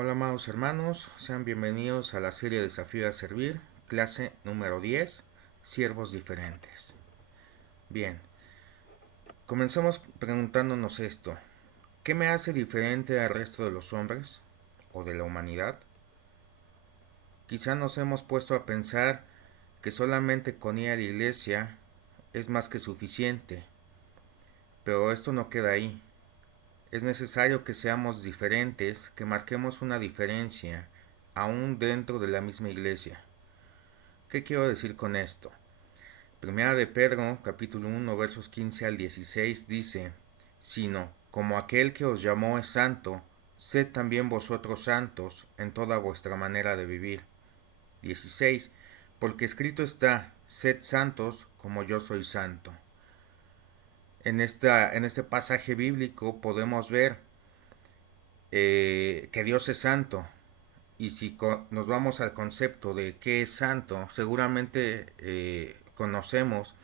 Hola amados hermanos, sean bienvenidos a la serie Desafío a Servir, clase número 10, Siervos Diferentes. Bien, comencemos preguntándonos esto. ¿Qué me hace diferente al resto de los hombres o de la humanidad? Quizá nos hemos puesto a pensar que solamente con ir a la iglesia es más que suficiente, pero esto no queda ahí. Es necesario que seamos diferentes, que marquemos una diferencia, aún dentro de la misma iglesia. ¿Qué quiero decir con esto? Primera de Pedro, capítulo 1, versos 15 al 16 dice, sino, como aquel que os llamó es santo, sed también vosotros santos en toda vuestra manera de vivir. 16, porque escrito está, sed santos como yo soy santo. En este pasaje bíblico podemos ver que Dios es santo. Y si nos vamos al concepto de qué es santo, seguramente conocemos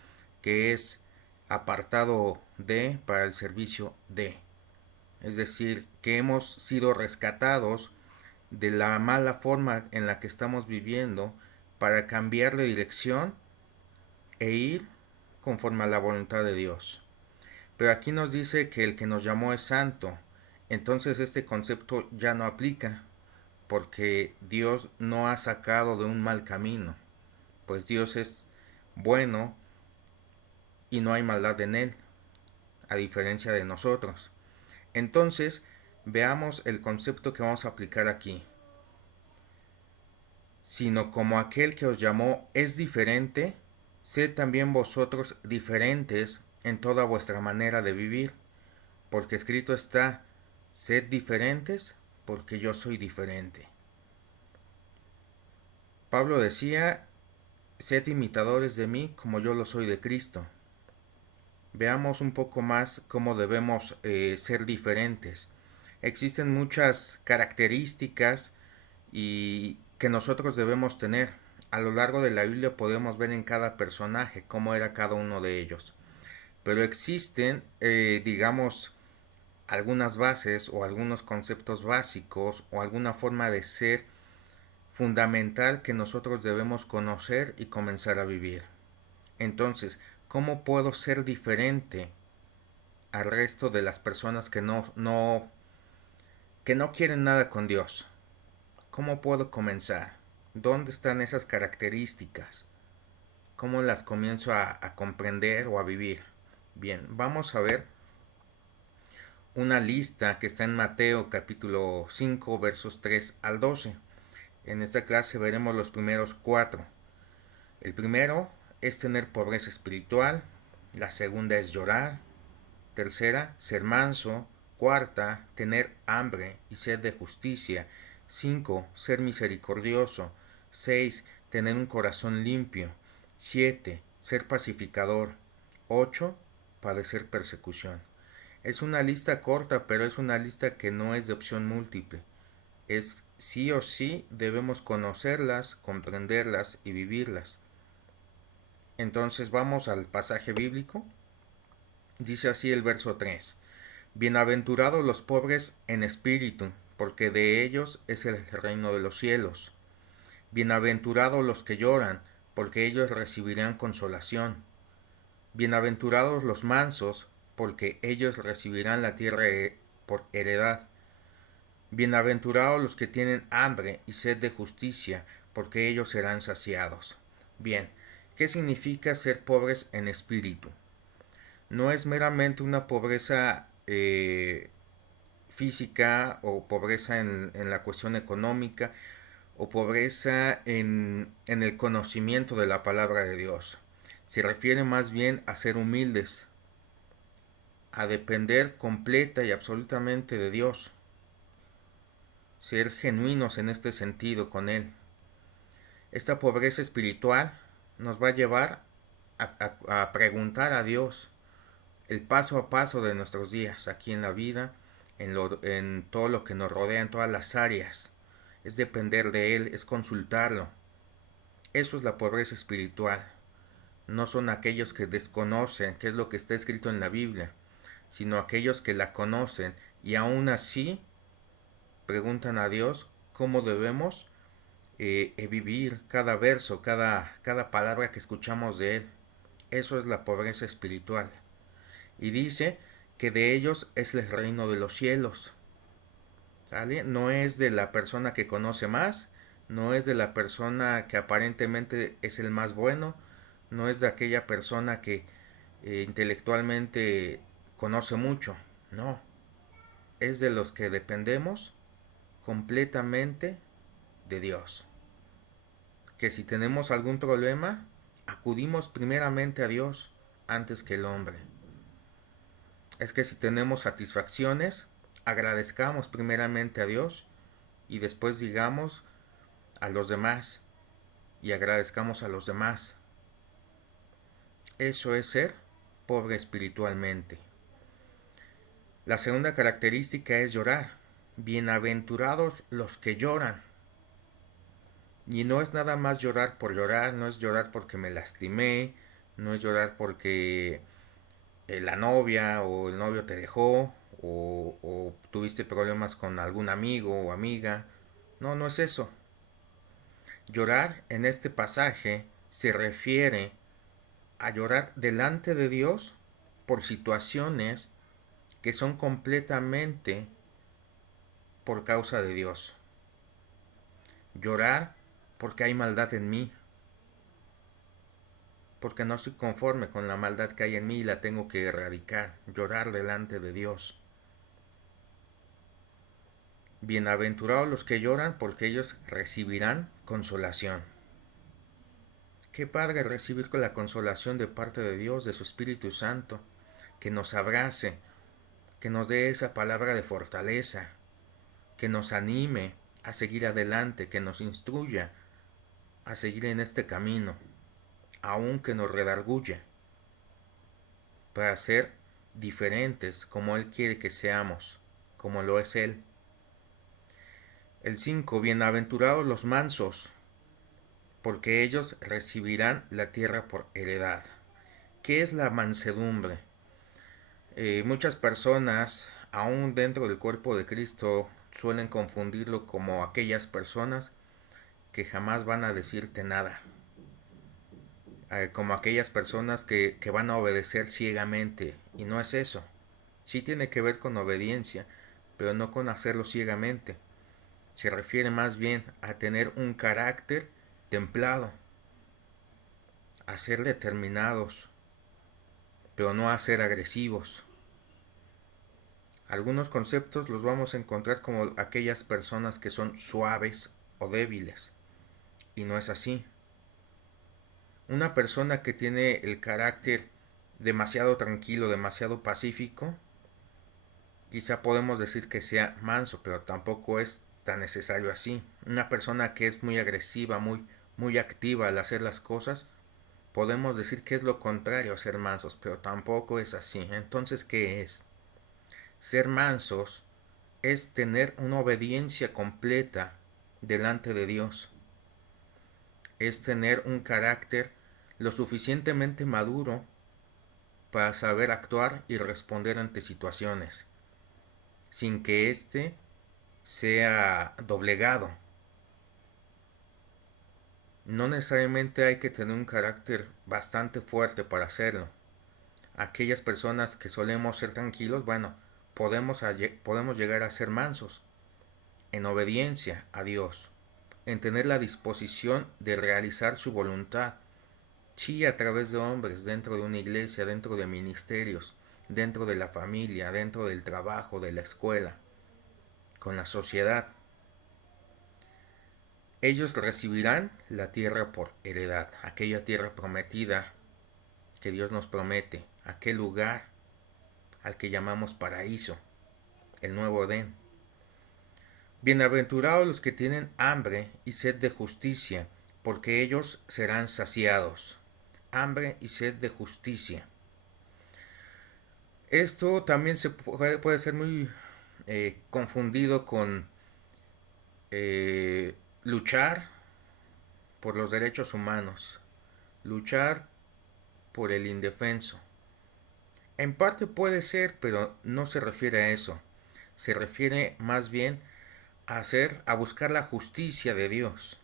que es apartado de para el servicio de. Es decir, que hemos sido rescatados de la mala forma en la que estamos viviendo para cambiar de dirección e ir conforme a la voluntad de Dios. Pero aquí nos dice que el que nos llamó es santo. Entonces este concepto ya no aplica, porque Dios no ha sacado de un mal camino, pues Dios es bueno y no hay maldad en él, a diferencia de nosotros. Entonces, veamos el concepto que vamos a aplicar aquí. Sino como aquel que os llamó es diferente, sed también vosotros diferentes en toda vuestra manera de vivir, porque escrito está, sed diferentes porque yo soy diferente. Pablo decía, sed imitadores de mí como yo lo soy de Cristo. Veamos un poco más cómo debemos ser diferentes. Existen muchas características y que nosotros debemos tener. A lo largo de la Biblia podemos ver en cada personaje cómo era cada uno de ellos. Pero existen, digamos, algunas bases o algunos conceptos básicos o alguna forma de ser fundamental que nosotros debemos conocer y comenzar a vivir. Entonces, ¿cómo puedo ser diferente al resto de las personas que no quieren nada con Dios? ¿Cómo puedo comenzar? ¿Dónde están esas características? ¿Cómo las comienzo a comprender o a vivir? Bien, vamos a ver una lista que está en Mateo capítulo 5 versos 3 al 12. En esta clase veremos los primeros cuatro. El primero es tener pobreza espiritual, la segunda es llorar, tercera, ser manso, cuarta, tener hambre y sed de justicia, 5, ser misericordioso, 6, tener un corazón limpio, 7, ser pacificador, 8, padecer persecución. Es una lista corta, pero es una lista que no es de opción múltiple. Es sí o sí debemos conocerlas, comprenderlas y vivirlas. Entonces vamos al pasaje bíblico. Dice así el verso 3. Bienaventurados los pobres en espíritu, porque de ellos es el reino de los cielos. Bienaventurados los que lloran, porque ellos recibirán consolación. Bienaventurados los mansos, porque ellos recibirán la tierra por heredad. Bienaventurados los que tienen hambre y sed de justicia, porque ellos serán saciados. Bien, ¿qué significa ser pobres en espíritu? No es meramente una pobreza física o pobreza en la cuestión económica o pobreza en el conocimiento de la palabra de Dios. Se refiere más bien a ser humildes, a depender completa y absolutamente de Dios, ser genuinos en este sentido con Él. Esta pobreza espiritual nos va a llevar a preguntar a Dios el paso a paso de nuestros días aquí en la vida, en todo lo que nos rodea, en todas las áreas. Es depender de Él, es consultarlo. Eso es la pobreza espiritual. No son aquellos que desconocen qué es lo que está escrito en la Biblia, sino aquellos que la conocen y aún así preguntan a Dios cómo debemos vivir cada verso, cada palabra que escuchamos de Él. Eso es la pobreza espiritual. Y dice que de ellos es el reino de los cielos. ¿Vale? No es de la persona que conoce más, no es de la persona que aparentemente es el más bueno, no es de aquella persona que intelectualmente conoce mucho, no, es de los que dependemos completamente de Dios. Que si tenemos algún problema, acudimos primeramente a Dios antes que el hombre. Es que si tenemos satisfacciones, agradezcamos primeramente a Dios y después digamos a los demás y agradezcamos a los demás. Eso es ser pobre espiritualmente. La segunda característica es llorar. Bienaventurados los que lloran. Y no es nada más llorar por llorar, no es llorar porque me lastimé, no es llorar porque la novia o el novio te dejó o tuviste problemas con algún amigo o amiga. No, no es eso. Llorar en este pasaje se refiere a llorar delante de Dios por situaciones que son completamente por causa de Dios. Llorar porque hay maldad en mí, porque no soy conforme con la maldad que hay en mí y la tengo que erradicar. Llorar delante de Dios. Bienaventurados los que lloran porque ellos recibirán consolación. Qué padre recibir con la consolación de parte de Dios, de su Espíritu Santo, que nos abrace, que nos dé esa palabra de fortaleza, que nos anime a seguir adelante, que nos instruya a seguir en este camino, aun que nos redarguya, para ser diferentes como Él quiere que seamos, como lo es Él. El 5. Bienaventurados los mansos, porque ellos recibirán la tierra por heredad. ¿Qué es la mansedumbre? Muchas personas, aún dentro del cuerpo de Cristo, suelen confundirlo como aquellas personas que jamás van a decirte nada. Como aquellas personas que van a obedecer ciegamente. Y no es eso. Sí tiene que ver con obediencia, pero no con hacerlo ciegamente. Se refiere más bien a tener un carácter templado, a ser determinados, pero no a ser agresivos. Algunos conceptos los vamos a encontrar como aquellas personas que son suaves o débiles, y no es así. Una persona que tiene el carácter demasiado tranquilo, demasiado pacífico, quizá podemos decir que sea manso, pero tampoco es tan necesario así. Una persona que es muy agresiva, muy activa al hacer las cosas, podemos decir que es lo contrario a ser mansos, pero tampoco es así. Entonces, ¿qué es? Ser mansos es tener una obediencia completa delante de Dios. Es tener un carácter lo suficientemente maduro para saber actuar y responder ante situaciones, sin que éste sea doblegado. No necesariamente hay que tener un carácter bastante fuerte para hacerlo. Aquellas personas que solemos ser tranquilos, bueno, podemos llegar a ser mansos, en obediencia a Dios, en tener la disposición de realizar su voluntad, sí, a través de hombres, dentro de una iglesia, dentro de ministerios, dentro de la familia, dentro del trabajo, de la escuela, con la sociedad. Ellos recibirán la tierra por heredad, aquella tierra prometida que Dios nos promete, aquel lugar al que llamamos paraíso, el nuevo Edén. Bienaventurados los que tienen hambre y sed de justicia, porque ellos serán saciados. Hambre y sed de justicia. Esto también puede ser muy confundido con luchar por los derechos humanos, luchar por el indefenso. En parte puede ser, pero no se refiere a eso. Se refiere más bien a buscar la justicia de Dios,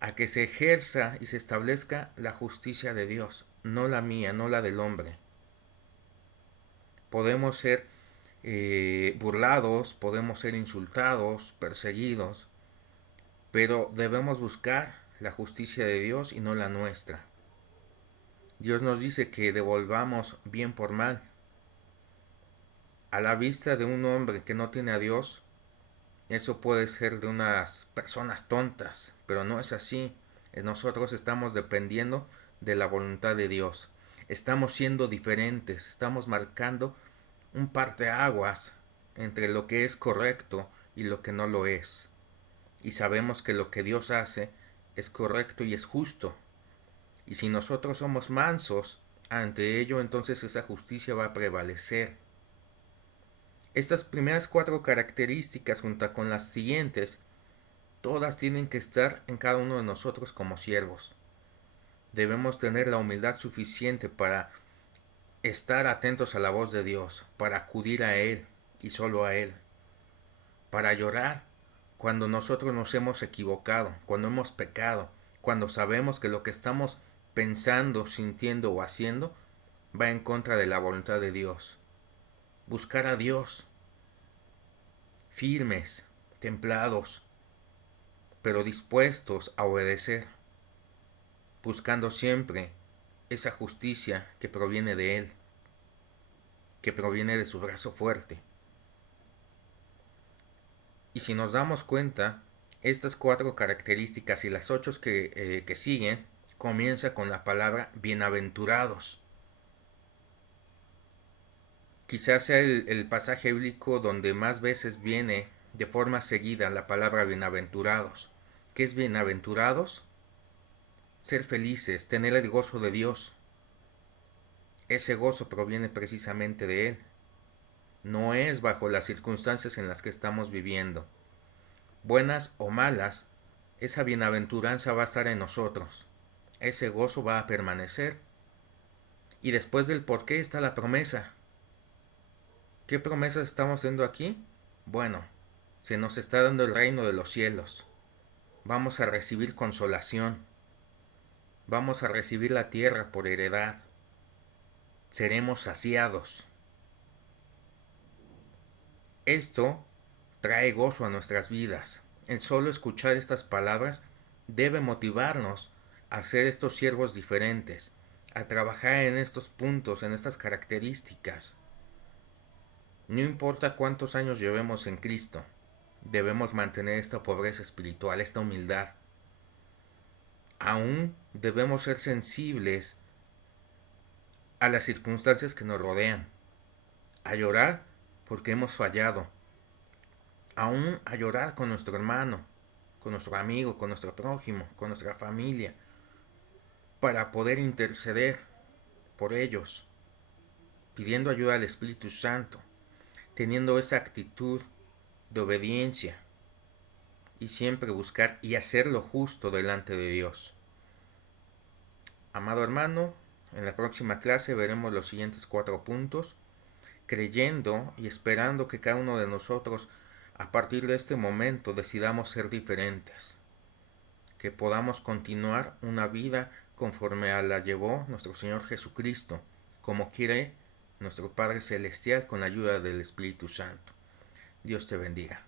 a que se ejerza y se establezca la justicia de Dios, no la mía, no la del hombre. Podemos ser burlados, podemos ser insultados, perseguidos, pero debemos buscar la justicia de Dios y no la nuestra. Dios nos dice que devolvamos bien por mal. A la vista de un hombre que no tiene a Dios, eso puede ser de unas personas tontas, pero no es así. Nosotros estamos dependiendo de la voluntad de Dios. Estamos siendo diferentes, estamos marcando un parteaguas entre lo que es correcto y lo que no lo es. Y sabemos que lo que Dios hace es correcto y es justo. Y si nosotros somos mansos ante ello, entonces esa justicia va a prevalecer. Estas primeras 4 características, junto con las siguientes, todas tienen que estar en cada uno de nosotros como siervos. Debemos tener la humildad suficiente para estar atentos a la voz de Dios, para acudir a Él y solo a Él, para llorar cuando nosotros nos hemos equivocado, cuando hemos pecado, cuando sabemos que lo que estamos pensando, sintiendo o haciendo va en contra de la voluntad de Dios. Buscar a Dios, firmes, templados, pero dispuestos a obedecer, buscando siempre esa justicia que proviene de Él, que proviene de su brazo fuerte. Y si nos damos cuenta, estas 4 características y las 8 que siguen, comienza con la palabra bienaventurados. Quizás sea el pasaje bíblico donde más veces viene de forma seguida la palabra bienaventurados. ¿Qué es bienaventurados? Ser felices, tener el gozo de Dios. Ese gozo proviene precisamente de Él. No es bajo las circunstancias en las que estamos viviendo. Buenas o malas, esa bienaventuranza va a estar en nosotros. Ese gozo va a permanecer. Y después del por qué está la promesa. ¿Qué promesas estamos haciendo aquí? Bueno, se nos está dando el reino de los cielos. Vamos a recibir consolación. Vamos a recibir la tierra por heredad. Seremos saciados. Esto trae gozo a nuestras vidas. El solo escuchar estas palabras debe motivarnos a ser estos siervos diferentes, a trabajar en estos puntos, en estas características. No importa cuántos años llevemos en Cristo, debemos mantener esta pobreza espiritual, esta humildad. Aún debemos ser sensibles a las circunstancias que nos rodean, a llorar porque hemos fallado, aún a llorar con nuestro hermano, con nuestro amigo, con nuestro prójimo, con nuestra familia, para poder interceder por ellos, pidiendo ayuda al Espíritu Santo, teniendo esa actitud de obediencia y siempre buscar y hacer lo justo delante de Dios. Amado hermano, en la próxima clase veremos los siguientes 4 puntos, creyendo y esperando que cada uno de nosotros a partir de este momento decidamos ser diferentes, que podamos continuar una vida conforme a la llevó nuestro Señor Jesucristo, como quiere nuestro Padre Celestial con la ayuda del Espíritu Santo. Dios te bendiga.